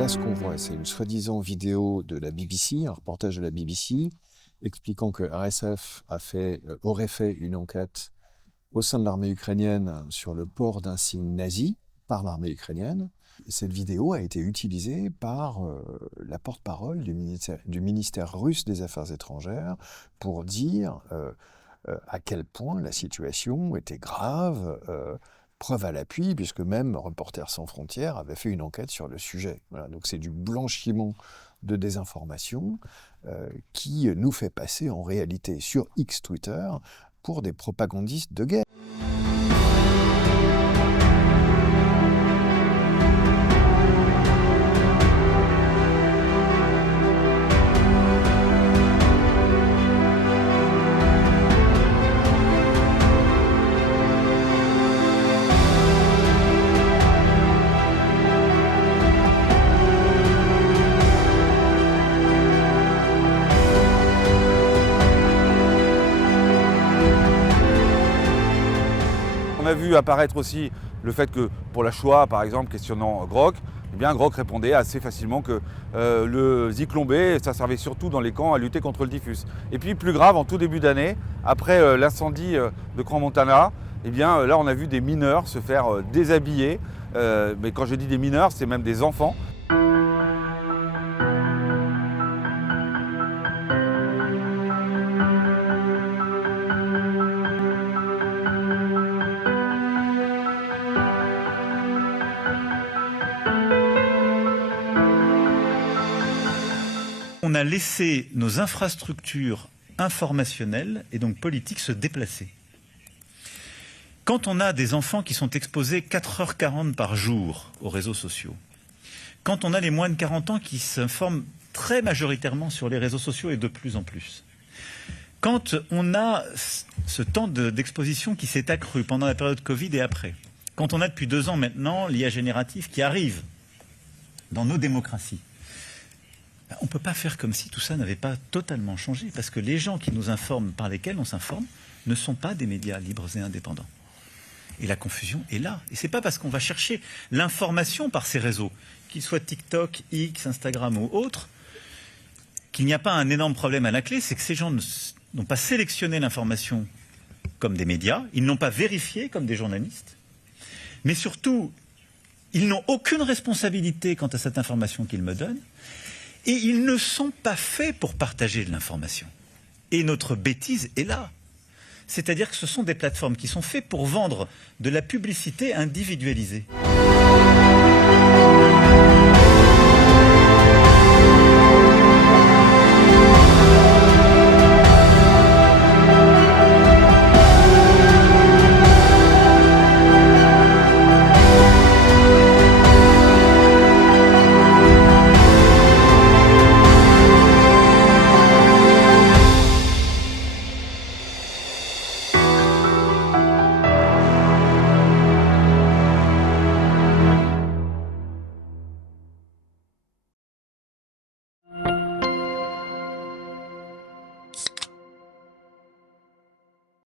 Là, ce qu'on voit, c'est une soi-disant vidéo de la BBC, un reportage de la BBC, expliquant que RSF aurait fait une enquête au sein de l'armée ukrainienne sur le port d'un signe nazi par l'armée ukrainienne. Cette vidéo a été utilisée par la porte-parole du ministère russe des Affaires étrangères pour dire à quel point la situation était grave, preuve à l'appui, puisque même Reporters sans frontières avait fait une enquête sur le sujet. Voilà, donc c'est du blanchiment de désinformation qui nous fait passer en réalité sur X Twitter pour des propagandistes de guerre. On a vu apparaître aussi le fait que pour la Shoah, par exemple, questionnant Grok, eh bien Grok répondait assez facilement que le Zyklon B, ça servait surtout dans les camps à lutter contre le typhus. Et puis plus grave, en tout début d'année, après l'incendie de Crans-Montana, eh bien là on a vu des mineurs se faire déshabiller. Mais quand je dis des mineurs, c'est même des enfants. On a laissé nos infrastructures informationnelles et donc politiques se déplacer. Quand on a des enfants qui sont exposés 4h40 par jour aux réseaux sociaux, quand on a les moins de 40 ans qui s'informent très majoritairement sur les réseaux sociaux et de plus en plus, quand on a ce temps d'exposition qui s'est accru pendant la période Covid et après, quand on a depuis 2 ans maintenant l'IA générative qui arrive dans nos démocraties, on ne peut pas faire comme si tout ça n'avait pas totalement changé, parce que les gens qui nous informent, par lesquels on s'informe, ne sont pas des médias libres et indépendants. Et la confusion est là. Et ce n'est pas parce qu'on va chercher l'information par ces réseaux, qu'ils soient TikTok, X, Instagram ou autres, qu'il n'y a pas un énorme problème à la clé, c'est que ces gens n'ont pas sélectionné l'information comme des médias, ils n'ont pas vérifié comme des journalistes, mais surtout, ils n'ont aucune responsabilité quant à cette information qu'ils me donnent, et ils ne sont pas faits pour partager de l'information. Et notre bêtise est là. C'est-à-dire que ce sont des plateformes qui sont faites pour vendre de la publicité individualisée.